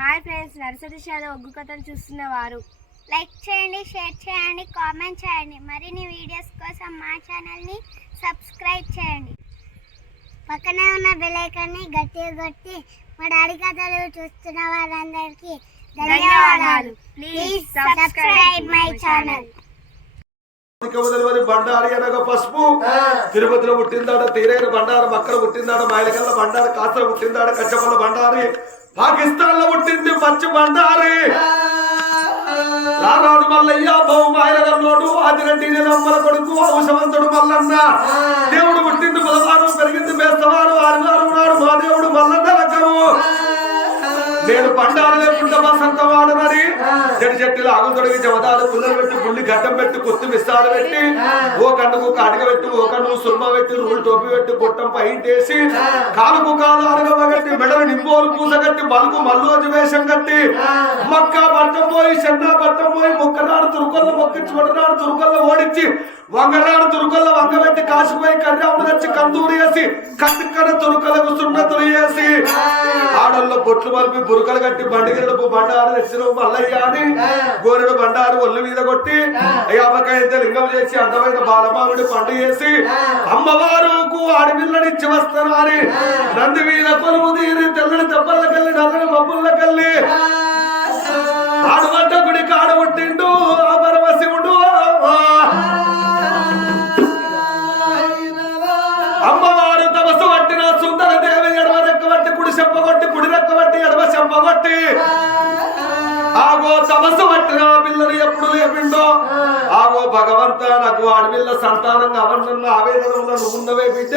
Hi friends nursery షాలో ఒగ్గు కథలు చూస్తున్న వారు. లైక్ చేయండి షేర్ చేయండి కామెంట్ చేయండి. మరిన్ని వీడియోస్ కోసం మా ఛానల్ని సబ్స్క్రైబ్ చేయండి. పక్కనే ఉన్న బెల్ ఐకాన్ని గట్టిగా కొట్టి మా డాడీ కథలు చూస్తున్న వారందరికీ ధన్యవాదాలు. ప్లీజ్ సబ్స్క్రైబ్ మై ఛానల్ బండారి అనగా పసుపు. తిరుపతిలో పుట్టిందాడ తీరైన బండారు మక్కల పుట్టిందాడ మైలకల్ల బండారు కాసల పుట్టిందాడ కచ్చపల్ల బండారి. పాకిస్తాన్లో పుట్టింది పచ్చి బండారి. రారాడు మల్లయ్య బహు మాయలగన్నోడు ఆదిరెడ్డి నెలమ్మల కొడుకు ఔషవంతుడు మల్లన్న. దేవుడు పుట్టింది బుధవారం పెరిగింది మేస్తవారు ఆదివారం నాడు మా దేవుడు మల్లన్న రకము నేను బండారు లేకుండా మా సంతమా? చెడు చెట్టులు ఆగులు తొడిగి జమదాలు పుల్లలు పెట్టి పుల్లి గడ్డం పెట్టి కొత్త మిస్సాలు పెట్టి ఓ కన్నుకు కాటిక పెట్టి ఓ కన్ను సుర్మ పెట్టి రూలు టోపి పెట్టి గొట్టం పైటేసి కాలుకు కాలు కట్టి మెడలు నింబోలు పూస కట్టి మలుకు మల్లోజు వేషం కట్టి మక్క పట్టం పోయి చెన్న పట్టం పోయి మొక్కనాడు తురుకొల్ల మొక్కించి వడనాడు తురుకొల్ల ఓడించి వంగనాడు వంగ వంగబెట్టి కాసిపోయి కర్రావుడు తెచ్చి కందూరు వేసి కట్టుకడ తురుకలకు సున్నతులు వేసి ఆడల్లో బొట్లు మలిపి బురుకలు కట్టి బండిగిరడు బండారు తెచ్చిన మల్లయ్య అని. గోరెడు బండారు ఒళ్ళు మీద కొట్టి యాపకాయంత లింగం చేసి అందమైన బాలమావిడి పండు చేసి అమ్మవారుకు అడవిల్లనిచ్చి వస్తాను అని. నంది మీద కొలువు తీరి తెల్లని దెబ్బలకెళ్ళి నల్లని మబ్బులకెళ్ళి ఆడువంట గుడి కాడ ఆ ఎడమ ఆగో తమసు పట్టిన పిల్లలు ఎప్పుడు లేపిండో? ఆగో భగవంత నాకు ఆడపిల్ల సంతానం అవన్న ఆవేదన ఉన్న ఉన్నవే బిడ్డ.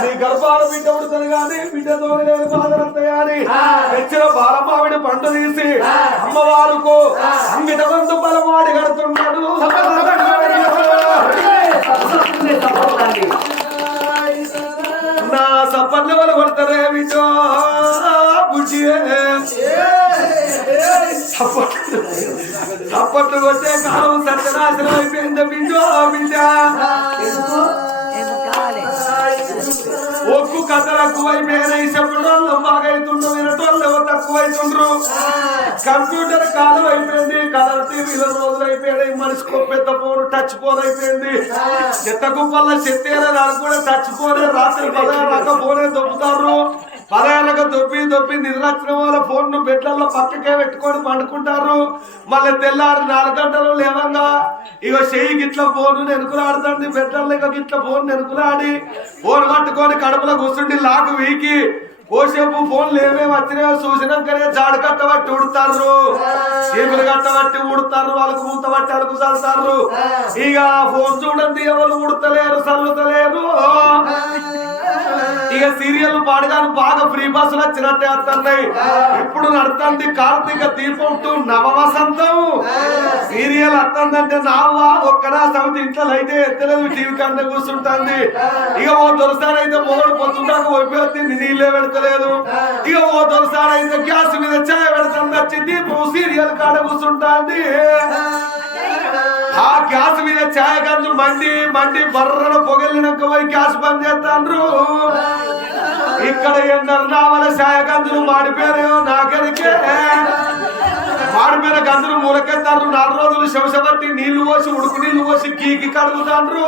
నీ గర్భాల బిడ్డ ఉడుతుంది కానీ బిడ్డతో నేను బాధలంతయాని తెచ్చిన బాలమావిడి పండు తీసి అమ్మవారుకు అంగిట వంతు బలమాడి కడుతున్నాడు. నా సపన్లు వాళ్ళు కొడతారే బిడ్డ. బుజ్జి సప్పట్లు సప్పట్లు కొట్టే కాలం సత్యనాశనం అయిపోయింది బిడ్డో బిడ్డ ఒక్కు కథలు ఎక్కువైపోయినాయి చెప్పడంలో బాగైతుండ్రు వినటోళ్ళు తక్కువైతుండ్రు కంప్యూటర్ కాలం అయిపోయింది కలర్ టీవీలో రోజులు అయిపోయినాయి మనిషికి పెద్ద ఫోన్ టచ్ ఫోన్ అయిపోయింది చెత్త కుప్పల్లో చెత్తేరని కూడా టచ్ ఫోనే రాత్రి పదహారు ఫోనే దొబ్బుతారు పదహారులకు దొబ్బి దొబ్బి నిద్రచ్చిన వాళ్ళ ఫోన్ బెడ్లలో పక్కకే పెట్టుకొని పండుకుంటారు. మళ్ళీ తెల్లారి నాలుగు గంటలు లేవంగా ఇక చెయ్యి గిట్ల ఫోన్ నెనుకులాడుతుంది బెడ్లలో ఇక గిట్ల ఫోన్ నెనుకులాడి ఫోన్ పట్టుకొని కడుపులో కూర్చుండి లాగు వీకి. కోసేపు ఫోన్లు ఏమేమి వచ్చినాయో చూసినాకనే జాడు కట్టబట్టి ఉడతారు చీపులు కట్టబట్టి ఉడతారు వాళ్ళకు మూత బట్టి అడుగు చల్లుతారు. ఇక ఫోన్ చూడండి ఎవరు ఉడతలేరు చల్లుతలేరు. ఇక సీరియల్ పాడగాను బాగా ఫ్రీ బస్సులు వచ్చినట్టే వస్తున్నాయి ఇప్పుడు నడుతుంది కార్తీక దీపం టు నవవసంతం. సీరియల్ వస్తుందంటే నావా ఒక్కడా సమితి ఇంట్లో అయితే ఎత్తలేదు టీవీ కన్నా కూర్చుంటుంది. ఇక ఓ దొరసారి అయితే మొగడు పొద్దుందాకా అయిపోతుంది నీళ్ళే పెడతలేదు. ఇక ఓ దొరసారి అయితే గ్యాస్ మీద చాయ్ పెడుతుంది వచ్చి దీపం సీరియల్ కాడ కూర్చుంటుంది. ఆ గ్యాస్ మీద ఛాయ గంజు మండి మండి బర్రన పొగలినాక పోయి గ్యాస్ బంద్ చేస్తాండ్రు. ఇక్కడ ఎందరు రావాలి ఛాయ గంజులు మాడిపోయారో నాకరికే మాడిపోయిన గంజులు మూలకెత్తారు. నాలుగు రోజులు శవశబట్టి నీళ్ళు పోసి ఉడుకు నీళ్ళు పోసి గీకి కడుగుతాండ్రు.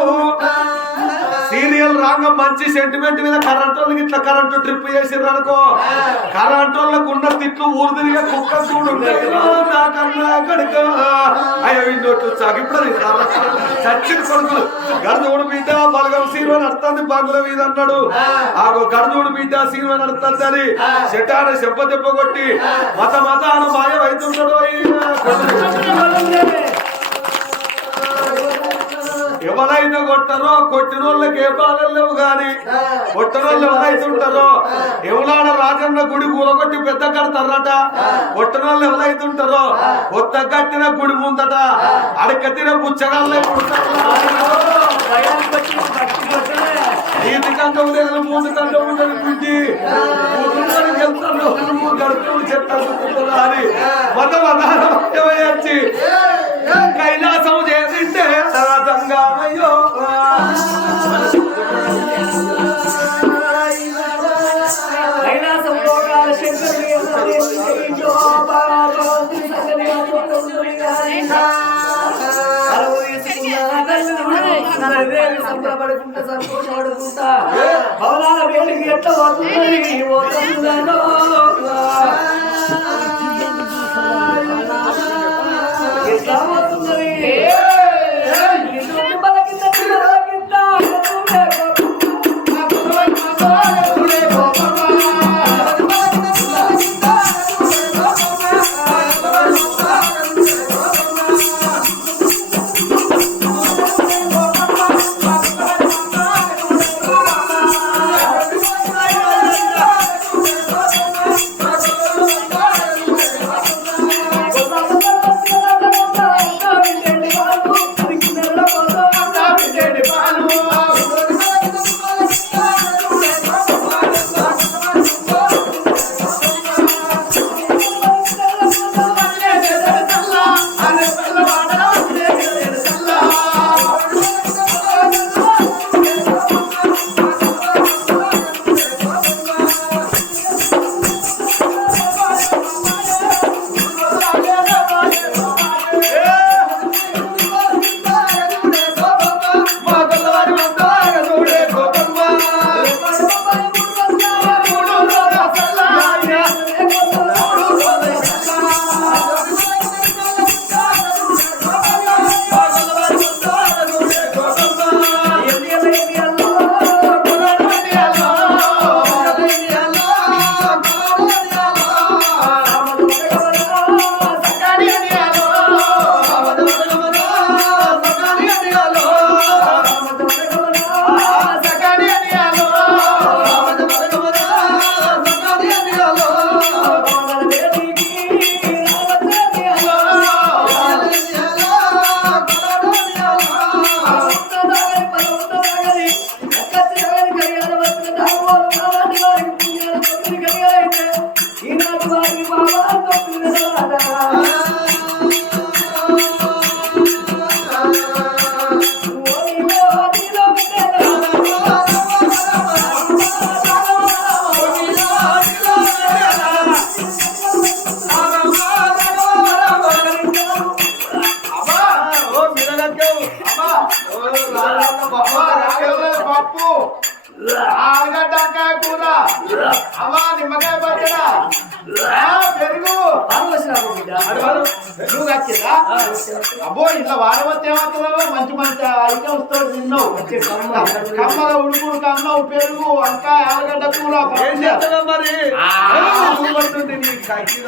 సీరియల్ రాంగం మంచి సెంటిమెంట్ మీద కరెంట్ వాళ్ళకి ఇట్లా కరెంటు ట్రిప్ చేసిర్రు అనుకో. కరెంట్ వాళ్ళకు ఉన్న తిట్లు ఊరిదిరిగా కుక్క చూడు. నాకన్నా కనుక అయ్యో విన్నోట్లు చాకి. ఇప్పుడు చచ్చిన కొడుకులు. గడదోడు బిడ్డ బలగం సీరువని అర్థంది బంగుల మీద అన్నాడు. ఆ గడదోడు బిడ్డ సీరువని అర్థంది అని. శటాన చెప్ప దెబ్బ కొట్టి మత మత అని మాయం అవుతుంటాడు పోయినా ఎవరైతే కొట్టరో కొట్టిన వాళ్ళకి ఏ బాధలు లేవు గాని కొట్టిన వాళ్ళు ఎవరైతే ఉంటారో ఎవలాడ రాజన్న గుడి కూలగొట్టి పెద్ద కడతారట. కొట్టిన వాళ్ళు ఎవరైతే ఉంటారో కొత్త కట్టిన గుడి ముందట నీతి కంటే మూడు కంటే ఉండదు బుద్ధి గడుపులు చెప్తారు అని. మత మతాలు దేవి సంబరపడుకుంటా సంతోషపడుకుంటా. భవనాల వేడికి ఎట్లా పోతున్నది పోతుందనో ఎట్లా పప్పు ఆలుగడ్డకాయ కూర అమ్మా నిమ్మకాయ పచ్చడ ఆ, పెరుగు. నువ్వు వచ్చిందా అబ్బో ఇట్లా వాడవస్తే ఏమవుతుందో మంచి మంచి ఐటమ్స్ తోటి తిన్నావు కమ్మల ఉడుకుడు కన్నావు పెరుగు వంకాయ ఆలుగడ్డ కూర మరి పడుతుంది నీ కక్కి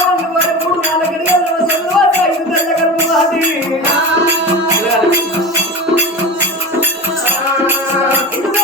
అలగడ్డ మత్తు డాక్టర్ మత్తు డాక్టర్ ఆయన మత్తు డాక్టర్ అమ్మా డాక్టర్ ఉన్నాడమ్మా ఉన్నాడు ఆయన ఇంటి దగ్గర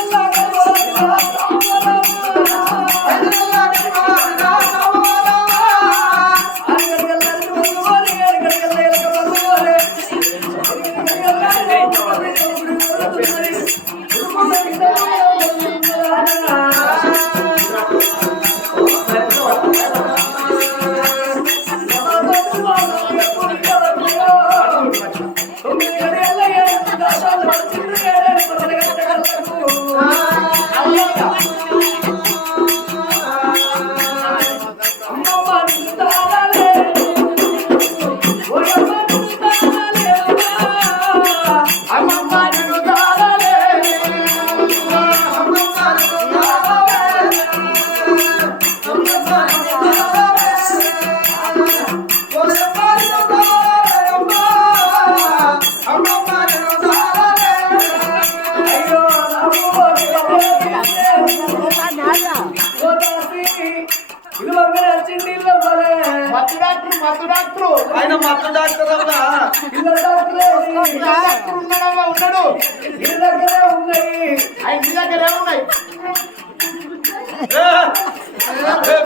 ఉన్నాయి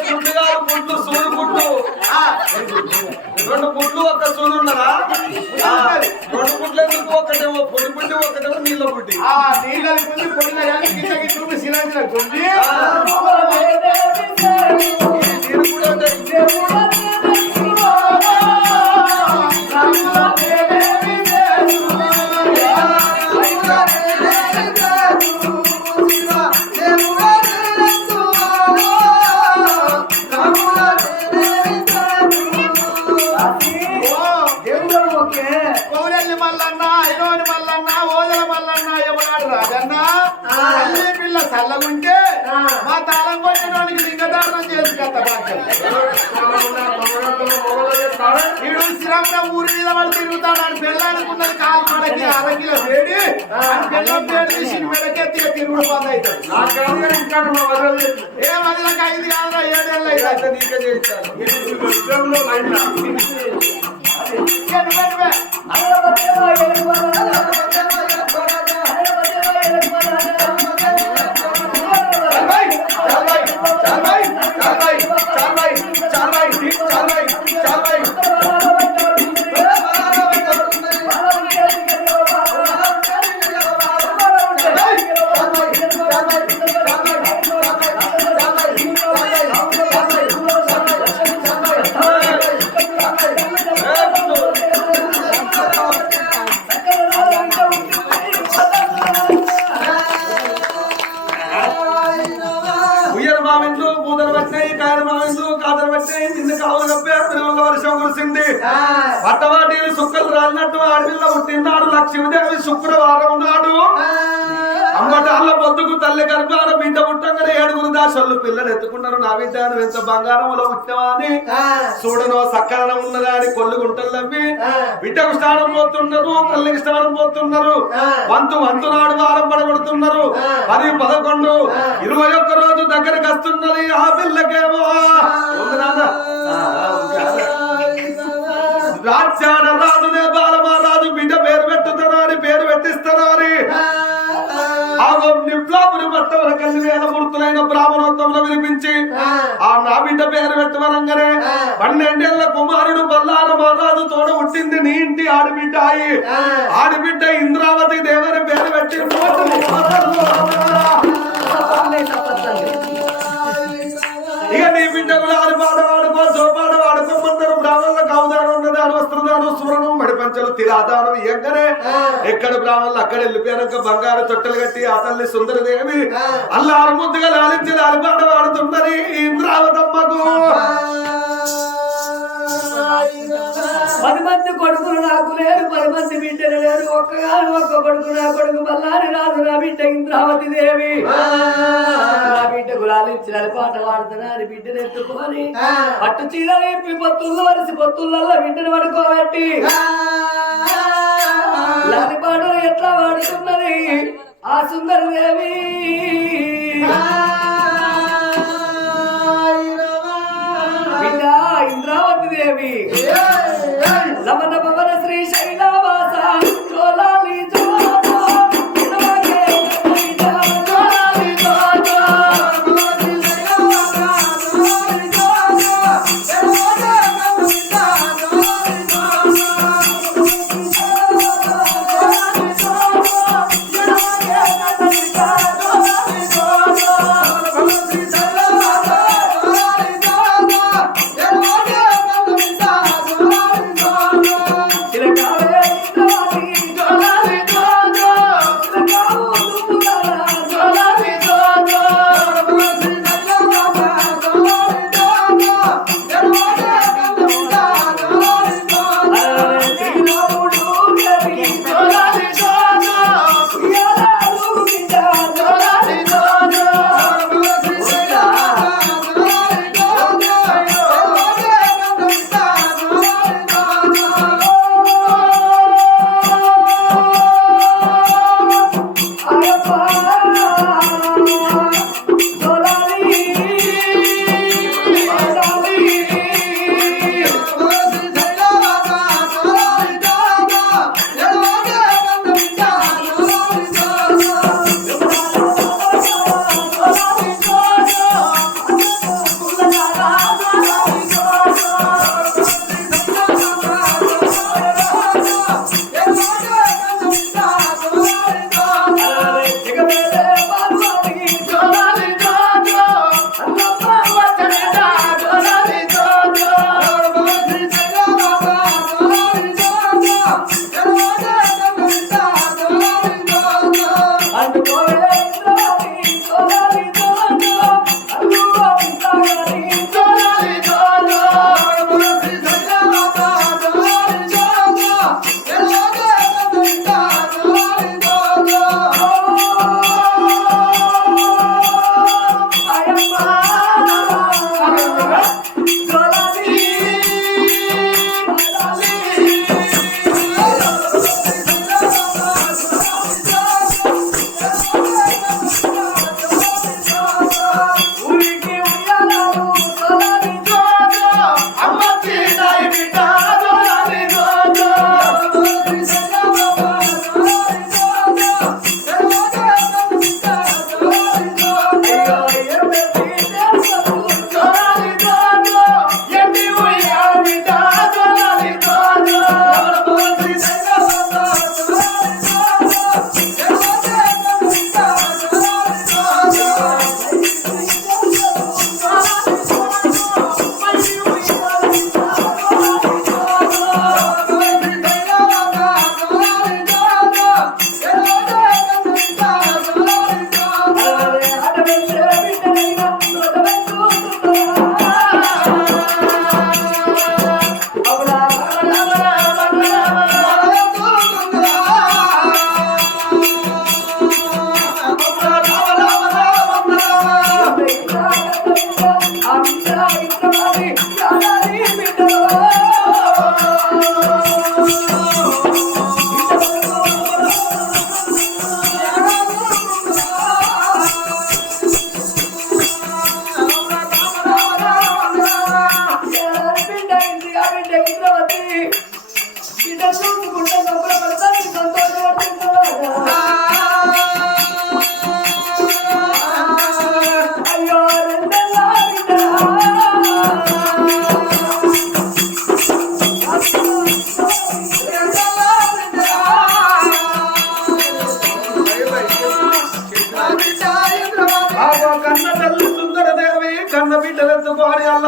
పుట్టుగా పుట్టు సూడు పుట్టు రెండు పుట్లు ఒక సూడు ఉన్నదా? రెండు పుట్లు ఎందుకు ఒకటేమో పొడి పుట్టి ఒకటేమో నీళ్ళ పుట్టి నీళ్ళ పుట్టి పొడిన కానీ కిందకి చూపి గుంజి మల్లన్న ఐరోని మల్లన్న ఓదల మల్లన్న ఎవడాడు రాజన్న? తల్లి పిల్ల చల్లగుంటే మా తాళం కొట్టడానికి లింగదానం చేసుకత్త వీడు శ్రమ ఊరి మీద వాడు తిరుగుతాడు అని పెళ్ళనుకున్నది కాదు మనకి అరకిల వేడి పెళ్ళం పేరు తీసి మెడకెత్తి తిరుగుడు బంద్ ఏ మధ్యలోకి ఐదు కాదు ఏడేళ్ళు అయితే నీకే చేస్తాను. ఉయ్యల పుట్టినాడు లక్ష్మీదేవి శుక్రవారం నాడు. అమ్మటాళ్ళ పొద్దుకు తల్లి గర్భాన బిడ్డ పుట్టంగానే ఏడుగురు దాసళ్ళు పిల్లలు ఎత్తుకున్నారు. నా నువ్వు ఎంత బంగారంలో పుట్టినవా అని చూడను సక్కదనం ఉన్నదా అని కొల్లు గుంటలు నవ్వి బిడ్డకు స్నానం పోతున్నారు తల్లికి స్నానం పోతున్నారు. వంతు వంతు నాడు వారం పడగొడుతున్నారు. పది పదకొండు ఇరవై ఒక్క రోజు దగ్గరకు వస్తున్నది ఆ పిల్లకేమో. ఉంది నాన్న? రాజ్యాడ రాజునే బాలమహారాజు బిడ్డ పేరు పెట్టుతారా అని పేరు పెట్టిస్తారా అని. ఆ నిప్లాపురి పట్టవల కల్లి వేల మూర్తులైన బ్రాహ్మణోత్తంలో వినిపించి ఆ. నా బిడ్డ పేరు పెట్టవనంగానే పన్నెండేళ్ళ కుమారుడు బల్లార మహారాజు తోడ పుట్టింది నీ ఇంటి ఆడబిడ్డ అయి ఆడబిడ్డ ఇంద్రావతి దేవని పేరు పెట్టి ఇక నీ బిడ్డ కూడా ఆడిపాడ వాడుకో సోపాడ సువర్ణం మడి పంచలు తిరాదానం ఇయ్యంగానే ఎక్కడ బ్రాహ్మణులు అక్కడ వెళ్ళిపోయాక బంగారు తొట్టెలు కట్టి ఆ తల్లి సుందరదేవి అల్లారు ముద్దుగా లాలించి లాలిపాట వాడుతున్నది ఇంద్రావతమ్మకు పది మంది కొడుకులు నాకు లేరు పది మంది బిడ్డలు లేరు. ఒక్కగాను ఒక్క కొడుకు నా కొడుకు మల్లారి రాదు నా బిడ్డ ఇంద్రావతి దేవి. నా బిడ్డ గులాలించిన పాట పాడుతున్నా అని బిడ్డను ఎత్తుకొని పట్టు చీర వేపి పొత్తుల్లో వరిసి పొత్తులలో బిడ్డను పడుకోబెట్టి. లాలి పాటలు ఎట్లా పాడుతున్నది? ఆ సుందరి దేవి. లవణ భవన శ్రీ శైలవాస.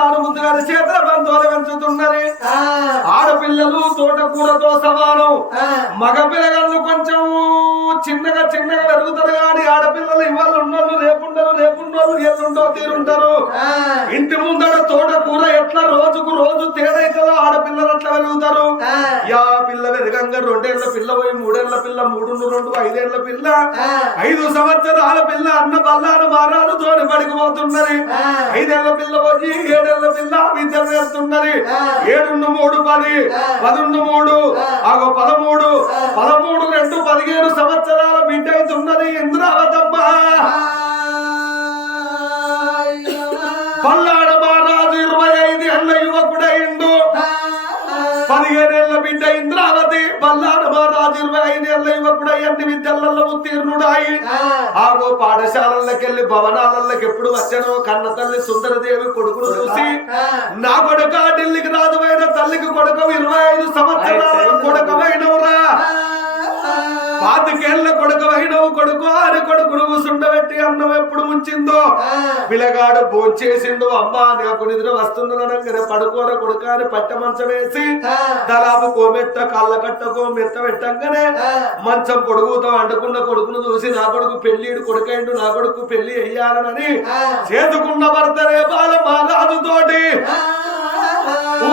బిడ్డలెత్తుకొని అల్లారు ముందుగా చేతుల బంధువులు పెంచుతున్నారు ఆడపిల్లలు తోటకూరతో సమానం. మగ పిల్లగాళ్ళు కొంచెం చిన్నగా చిన్నగా పెరుగుతారు కానీ ఆడపిల్లలు ఇవాళ ఉన్నోళ్ళు రేపుండరు రేపున్నోళ్ళు ఎల్లుండో తీరుంటారు. ఇంటి ముందర తోటకూర ఎట్లా రోజుకు రోజు తేడైతుందో ఆడపిల్లలు అట్లా పెరుగుతారు. యా పిల్ల పెరగంగా రెండేళ్ళ పిల్ల పోయి మూడేళ్ళ పిల్ల మూడు రెండు ఐదేళ్ళ పిల్ల. ఐదు సంవత్సరాల పిల్ల అన్న బల్లారు మారాలు తోడి పడికి పోతున్నది. ఐదేళ్ళ పిల్ల పోయి ఏడేళ్ళ పిల్ల విద్యలు వేస్తున్నది ఏడున్న మూడు పది. పదున్న మూడు. ఆగో పదమూడు. పదమూడు రెండు పదిహేను సంవత్సరాల బిడ్డ అవుతున్నది ఇంద్రావతమ్మ. పల్లాడ పదిహేనేళ్ళ బిడ్డ ఇంద్రావతి పల్లాడ మహారాజు ఇరవై ఐదు ఏళ్ళ యువకుడై అన్ని విద్యలలో ఉత్తీర్ణుడాయి ఆగో పాఠశాలల్లోకి వెళ్ళి భవనాలలోకి ఎప్పుడు వచ్చానో కన్న తల్లి సుందరదేవి కొడుకును చూసి నా కొడుక ఢిల్లీకి రాజువైన తల్లికి కొడుకు ఇరవై ఐదు అన్నం ఎప్పుడు ముంచిందో? పిల్లగాడు భోంచేసిండు అమ్మా నాకు నిద్ర వస్తుందనగానే పడుకోర కొడుక అని పట్ట మంచం వేసి తలాపు కోమెత్త కళ్ళ కట్టకో మెత్త పెట్టంగానే మంచం పొడుగుతో అండుకున్న కొడుకును చూసి నా కొడుకు పెళ్ళిడు కొడుకైండు నా కొడుకు పెళ్ళి అయ్యాలని చేతుకున్న భర్త రేపాల మహారాజు తోటి ఓ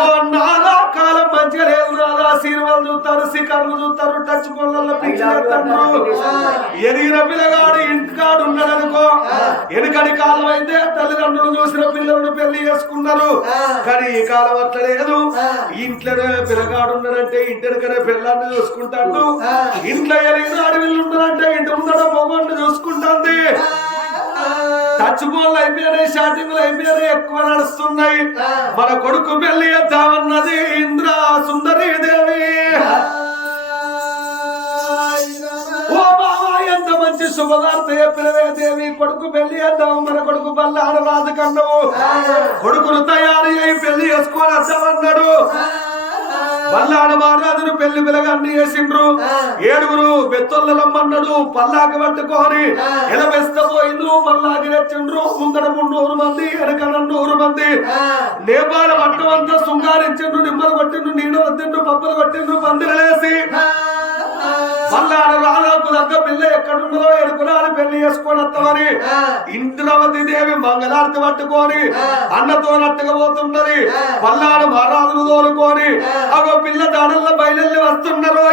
కాలం మంచిగా లేదు నాదా సినిమాలు చూస్తారు శిఖర్లు చూస్తారు టచ్ పొలలో పిచ్చిలేస్తారు ఎదిగిన పిల్లగాడు ఇంటికాడు ఉన్నాడనుకో వెనుకడి కాలం అయితే తల్లిదండ్రులు చూసిన పిల్లలను పెళ్ళి చేసుకున్నారు కానీ ఈ కాలం అట్లా లేదు. ఇంట్లోనే పిల్లగాడు ఉన్నాడంటే ఇంటికనే పిల్లల్ని చూసుకుంటాడు. ఇంట్లో ఎదిగిన అడవిలు ఉన్నాడంటే ఇంటి ముందర మొగోడిని చూసుకుంటుంది. టచ్ బాల్ అయిపోయినాయి షాటింగ్లు అయిపోయినాయి ఎక్కువ నడుస్తున్నాయి. మన కొడుకు పెళ్ళి చేద్దామన్నది ఇంద్ర సుందరి దేవి. ఓ బాబా ఎంత మంచి శుభవార్త చెప్పినవే దేవి. కొడుకు పెళ్ళి చేద్దాం మన కొడుకు బల్లాడ రాజు కన్నవు. కొడుకును తయారు అయి పెళ్ళి చేసుకొని వద్దామన్నాడు. పల్లాడ మహారాజును పెళ్ళి పిల్లగాన్ని చేసిండ్రు ఏడుగురు బెత్తొల్లమ్మన్నాడు పల్లాకి పట్టుకొని ఎలబెస్తపోయిండ్రు పల్లాకి తెచ్చిండ్రు. ముందర మున్నూరు మంది వెనక నూరు మంది. నేపాల పట్టం అంతా శృంగారించిండ్రు నిమ్మలు కొట్టిండ్రు నీళ్ళు వద్దిండ్రు పప్పులు కొట్టిండ్రు పందిరలేసి. మళ్ళీ రానకు దగ్గ పిల్ల ఎక్కడున్నదో ఎడుకురాని పెళ్ళి చేసుకొని వస్తామని. ఇంద్రవతి దేవి మంగళార్తి పట్టుకొని అన్నతో నట్టుగా పోతున్నది. మల్లాడు మహారాజును తోలుకొని అగో పిల్ల దానల్లో బయలుదేరి వస్తున్నారు